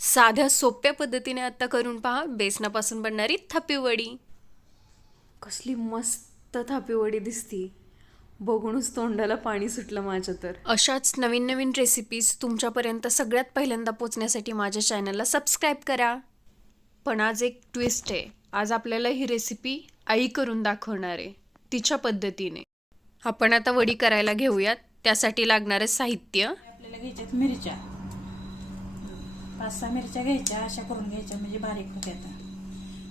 साध्या सोप्या पद्धतीने आता करून पहा. बेसनापासून बनणारी थापी वडी. कसली मस्त थापी वडी दिसती. बघूनच तोंडाला पाणी सुटलं माझ्या तर. अशाच नवीन नवीन रेसिपीज तुमच्यापर्यंत सगळ्यात पहिल्यांदा पोचण्यासाठी माझ्या चॅनलला सबस्क्राईब करा. पण आज एक ट्विस्ट आहे. आज आपल्याला ही रेसिपी आई करून दाखवणार आहे. तिच्या पद्धतीने. आपण आता वडी करायला घेऊयात. त्यासाठी लागणारं साहित्य. आपल्याला घ्यायच्यात मिरच्या. पाच सहा मिरच्या घ्यायच्या अशा करून घ्यायच्या म्हणजे बारीक होत्यात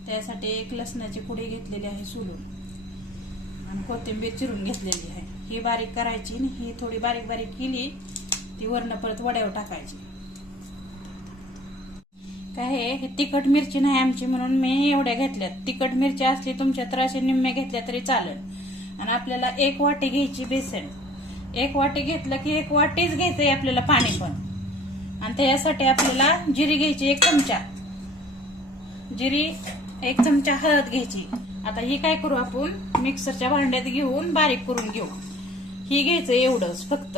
त्यासाठी एक लसणाची पुडी घेतलेली आहे सोलून. आणि कोथिंबीर चिरून घेतलेली आहे. ही बारीक करायची आणि ही थोडी बारीक बारीक केली ती वरनं परत वड्यावर टाकायची. काय आहे, हे तिखट मिरची नाही आमची म्हणून मी एवढ्या घेतल्यात. तिखट मिरची असली तुमच्या तर अशा निम्म्या घेतल्या तरी चालेल. आणि आपल्याला एक वाटी घ्यायची बेसन. एक वाटी घेतलं की एक वाटीच घ्यायचंय आपल्याला पाणी पण. आणि त्याच्यासाठी आपल्याला जिरी घ्यायची एक चमचा. जिरी एक चमचा हळद घ्यायची. आता ही काय करू आपण? मिक्सरच्या भांड्यात घेऊन बारीक करून घेऊ. ही घ्यायचं एवढंच फक्त.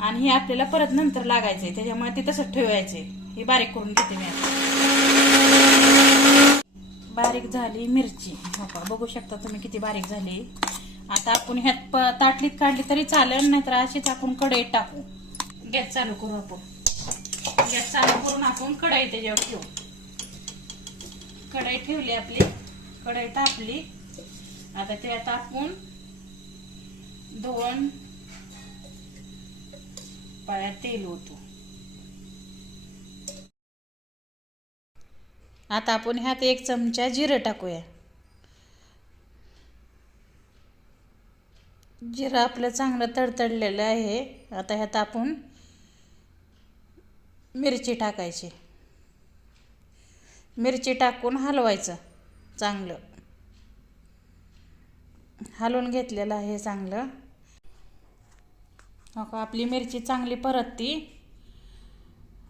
आणि हे आपल्याला परत नंतर लागायचंय. त्याच्यामुळे ते तसंच ठेवायचे हे बारीक करून घेते मी बारीक झाली मिरची. हो बघू शकता तुम्ही किती बारीक झाली. आता आपण ह्यात ताटलीत काढली तरी चालेल नाहीतर अशीच आपण कढईत टाकू. गॅस चालू करू आपण. गॅस चालू करून आपण कढाई त्याच्यावर ठेवू. कढाई ठेवली आपली. कढई तापली. आता त्यात आपण दोन पाया तेल होतो आता आपण ह्यात एक चमचा जिरं टाकूया. जिरं आपलं चांगलं तडतडलेलं आहे. आता ह्यात आपण मिरची टाकायची. मिरची टाकून हलवायचं चांगलं. हलवून घेतलेलं आहे चांगलं. हो आपली मिरची चांगली परतती.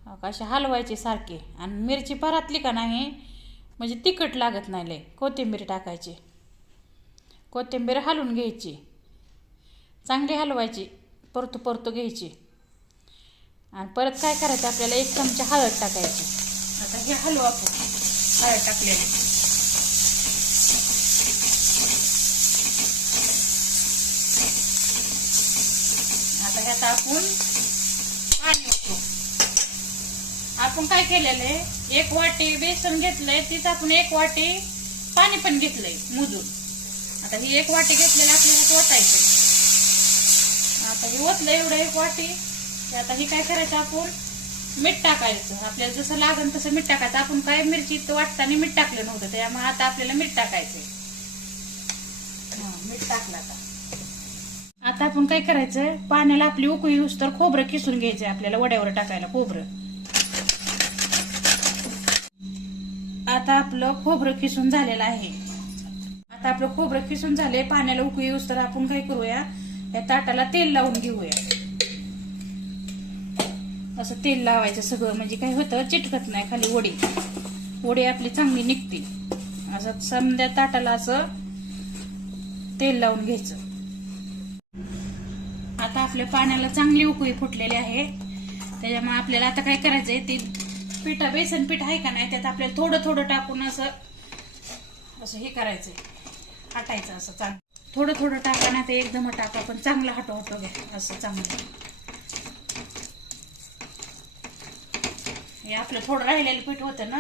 का अशी हलवायची सारखी. आणि मिरची परतली का नाही म्हणजे तिखट लागत नाही लय. कोथिंबीर टाकायची. कोथिंबीर हलवून घ्यायची. चांगली हलवायची. परतू परतू घ्यायची. आणि परत काय करायचं? आपल्याला एक चमचा हळद टाकायची. आता हे हलवू आपण. हळद टाकलेली. आता ह्यात आपण पाणी होतो आपण काय केलेलं आहे? एक वाटी बेसन घेतलंय तीच आपण एक वाटी पाणी पण घेतलंय मुजून. आता ही एक वाटी घेतलेली आपल्याला ओतायचंय. आता हे ओतलं एवढं एक वाटी आता हे काय करायचं आपण? मीठ टाकायचं. आपल्याला जसं लागन तसं मीठ टाकायचं. आपण काय मिरची तर वाटताना मीठ टाकलं नव्हतं. त्यामुळे आता आपल्याला मीठ टाकायचंय. हा मीठ टाकलं आता. आता आपण काय करायचं? पाण्याला आपली उकळी येऊस तर खोबरं किसून घ्यायचंय आपल्याला वड्यावर टाकायला खोबरं. आता आपलं खोबरं किसून झालेलं आहे. आता आपलं खोबरं किसून झाले पाण्याला उकळी येऊस तर आपण काय करूया? या ताटाला तेल लावून घेऊया. असं तेल लावायचं सगळं म्हणजे काय होतं चिटकत नाही खाली वडी. वडी आपली चांगली निघते. असं समजा ताटाला असं तेल लावून घ्यायचं. आता आपल्या पाण्याला चांगली उकळी फुटलेली आहे. त्याच्यामुळे आपल्याला आता काय करायचंय ते पिठा बेसन पीठ आहे का नाही त्यात आपल्याला थोडं थोडं टाकून असं असं हे करायचंय. हटायचं असं चांगलं. थोडं थोडं टाका ना ते एकदम टाका पण चांगलं हटो हटो घ्या असं चांगलं. हे आपलं थोडं राहिलेलं पीठ होतं ना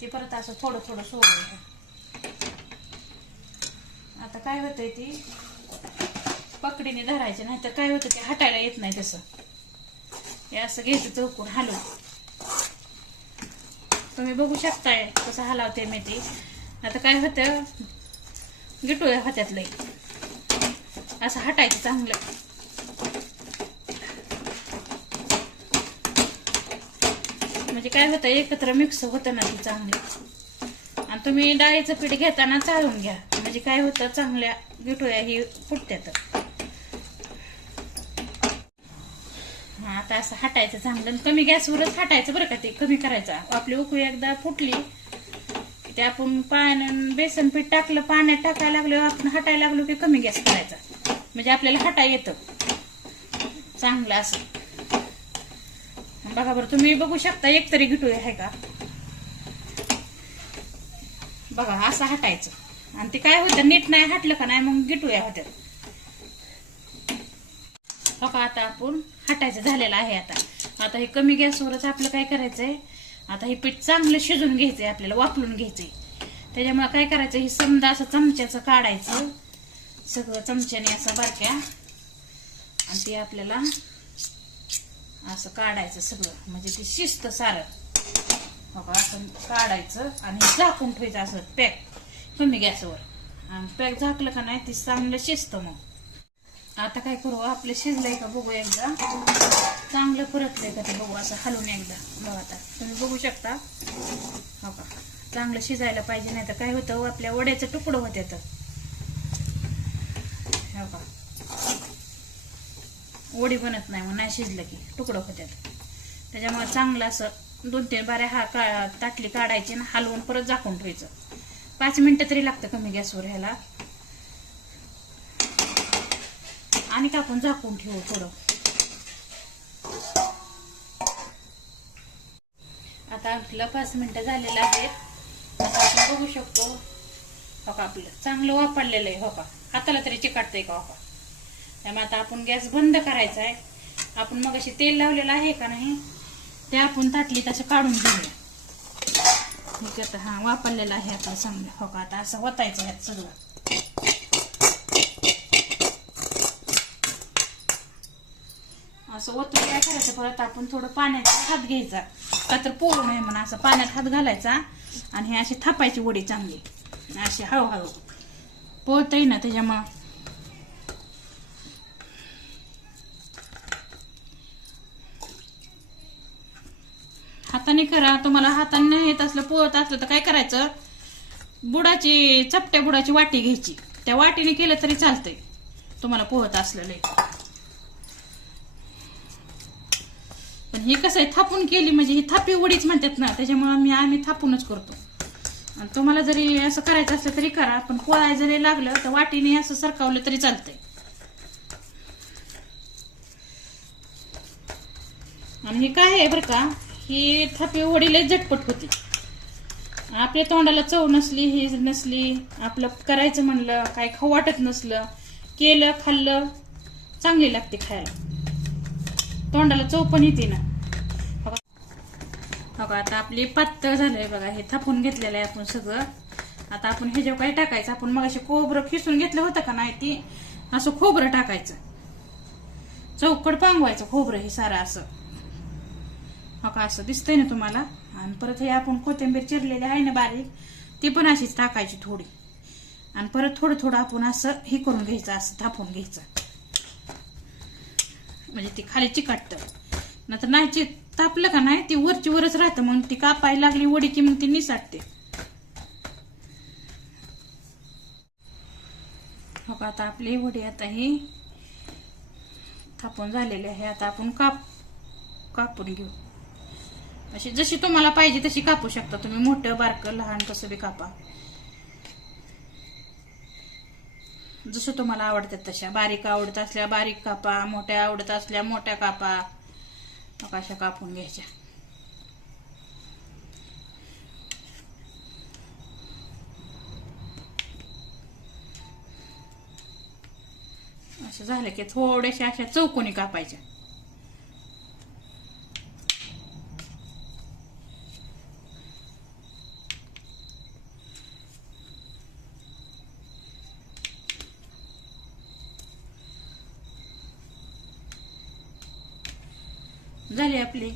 ते परत असं थोडं थोडं सोडून आता काय होतंय ती? पकडीने धरायचे नाही तर काय होतं ते हटायला येत नाही तसं. हे असं घ्यायचं चौकून हलवून तुम्ही बघू शकताय कसं हलावते मी ती. आता काय होतं? गिटू हात्यातलं असं हटायचं चांगलं. म्हणजे काय होतं एकत्र मिक्स होतं ना ती चांगली. आणि तुम्ही डाळीचं पीठ घेताना चाळून घ्या. म्हणजे काय होतं चांगल्या गिटोया ही फुटत्यात. हा आता असं हटायचं चांगलं आणि कमी गॅसवरच हटायचं बरं का ते कमी करायचं. आपली उकळी एकदा फुटली ते आपण पाण्यानं बेसन पीठ टाकलं पाण्यात टाकायला लागलो आपण हटायला लागलो की कमी गॅस करायचा. म्हणजे आपल्याला हटा येतं. चांगलं असं. बघा बरं तुम्ही बघू शकता एक तरी गिटूया आहे का? बघा असं हटायचं. आणि ते काय होतं नीट नाही हटलं का नाही मग गिटूया होत्या. बघा आता आपण हटायचं झालेलं आहे आता. आता हे कमी गॅसवरच आपलं काय करायचंय? आता हे पीठ चांगलं शिजून घ्यायचंय आपल्याला वापरून घ्यायचंय. त्याच्यामुळे काय करायचं हे समजा असं चमच्याचं काढायचं. सगळं चमच्याने असं बारक्या. आणि ते आपल्याला असं काढायचं सगळं. म्हणजे ती शिस्त सारं. बघा असं काढायचं आणि झाकून ठेवायचं असं. पॅक. कमी गॅसवर आणि पॅक झाकलं का नाही ती चांगलं शिजतं मग. आता काय करू आपलं शिजलंय का बघू एकदा. चांगलं परतलंय का ते बघू असं हलवून एकदा. बघा आता. तुम्ही बघू शकता. हो का चांगलं शिजायला पाहिजे नाही तर काय होतं आपल्या वड्याचं तुकडं होते तर. हो का ओढी बनत नाही मग नाही शिजलं की तुकडं होत्यात त्याच्यामुळे चांगलं असं दोन तीन बाऱ्या हा का ताटली काढायची आणि हलवून परत झाकून ठेवायचं. पाच मिनटं तरी लागतं कमी गॅसवर ह्याला. आणि कापून झाकून ठेवू थोडं. आता आपलं पाच मिनटं झालेलं आहेत आता आपण बघू शकतो. हो का आपलं चांगलं वापरलेलं आहे. हो का हाताला तरी चिकाटतंय का हो का? त्यामुळे आता आपण गॅस बंद करायचा आहे. आपण मग अशी तेल लावलेलं आहे का नाही? ते आपण ताटली तसं काढून घेऊया. ठीक आहे हा वापरलेलं आहे आपलं चांगलं. हो का आता असं होतायचं ह्यात सगळं. असं ओतून काय करायचं? परत आपण थोडं पाण्याचा हात घ्यायचा. का तर पोळू नये म्हणा असं पाण्यात हात घालायचा. आणि हे अशी थापायची वडी चांगली. अशी हळूहळू. पोळतही ना त्याच्यामुळं. हाताने करा तुम्हाला हाताने नाही येत असलं पोहत असलं तर काय करायचं? बुडाची चपट्या बुडाची वाटी घ्यायची. त्या वाटीने केलं तरी चालतंय. तुम्हाला पोहत असलेलं पण हे कसं आहे थापून केली म्हणजे ही थापी उडीच म्हणतात ना त्याच्यामुळे मी आम्ही थापूनच करतो. आणि तुम्हाला जरी असं करायचं असलं तरी करा पण पोळाय जरी लागलं तर वाटीने असं सरकावलं तरी चालतंय. आणि हे काय आहे बरं का? ही थापी वडीला झटपट होती. आपल्या तोंडाला चव नसली ही नसली आपलं करायचं म्हणलं काय खाऊ वाटत नसलं केलं खाल्लं चांगली लागते खायला. तोंडाला चव पण येते ना. बघा आता आपली पातळ झालंय बघा हे थापून घेतलेलं आहे आपण सगळं. आता आपण हे जेव्हा काय टाकायचं आपण मग असे खोबरं खिसून घेतलं होतं का नाही ती असं खोबरं टाकायचं. चौकड पांगवायचं खोबरं हे सारं असं. हो का असं दिसतंय ना तुम्हाला? आणि परत हे आपण कोथिंबीर चिरलेली आहे ना बारीक ती पण अशीच टाकायची थोडी. आणि परत थोडं थोडं आपण असं हे करून घ्यायचं असं थापून घ्यायचं. म्हणजे ती खाली चिकटतं. नंतर नाही ची तापलं का नाही ती वरची वरच राहतं मग ती कापायला लागली वडी की मग ती निसाटते. हो का आता आपली वडी आता ही थापून झालेली आहे. आता आपण काप कापून घेऊ. अशी जशी तुम्हाला पाहिजे तशी कापू शकता. तुम्ही मोठं बारकं लहान कसं बी कापा. जसं तुम्हाला आवडतात तशा. बारीक आवडत असल्या बारीक कापा मोठ्या आवडत असल्या मोठ्या कापा. मग अशा कापून घ्यायच्या. असं झालं की थोड्याशा अशा चौकोनी कापायच्या. झाली आपली.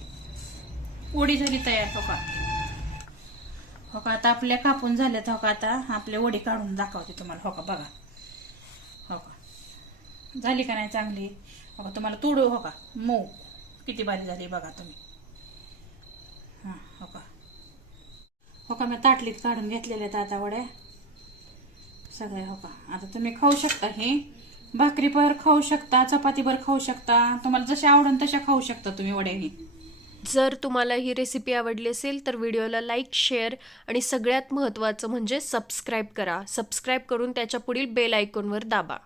वडी झाली तयार हो का हो का आता आपल्या कापून झाल्यात हो का आता. आपल्या वडी काढून दाखवते तुम्हाला. हो का बघा. हो का झाली का नाही चांगली? हो का तुम्हाला तोडू हो का मऊ. किती बारी झाली बघा तुम्ही. हां हो का हो का मी ताटलीत काढून घेतलेल्या आहेत आता वड्या. सगळ्या हो का आता तुम्ही खाऊ शकता हे. भाकरीवर खाऊ शकता चपातीवर खाऊ शकता. तुम्हाला जशा आवडून तशा खाऊ शकता तुम्ही वड्याही जर तुम्हाला ही रेसिपी आवडली असेल तर व्हिडिओला लाईक शेअर आणि सगळ्यात महत्त्वाचं म्हणजे सबस्क्राईब करा. सबस्क्राईब करून त्याच्या पुढील बेल आयकॉनवर दाबा.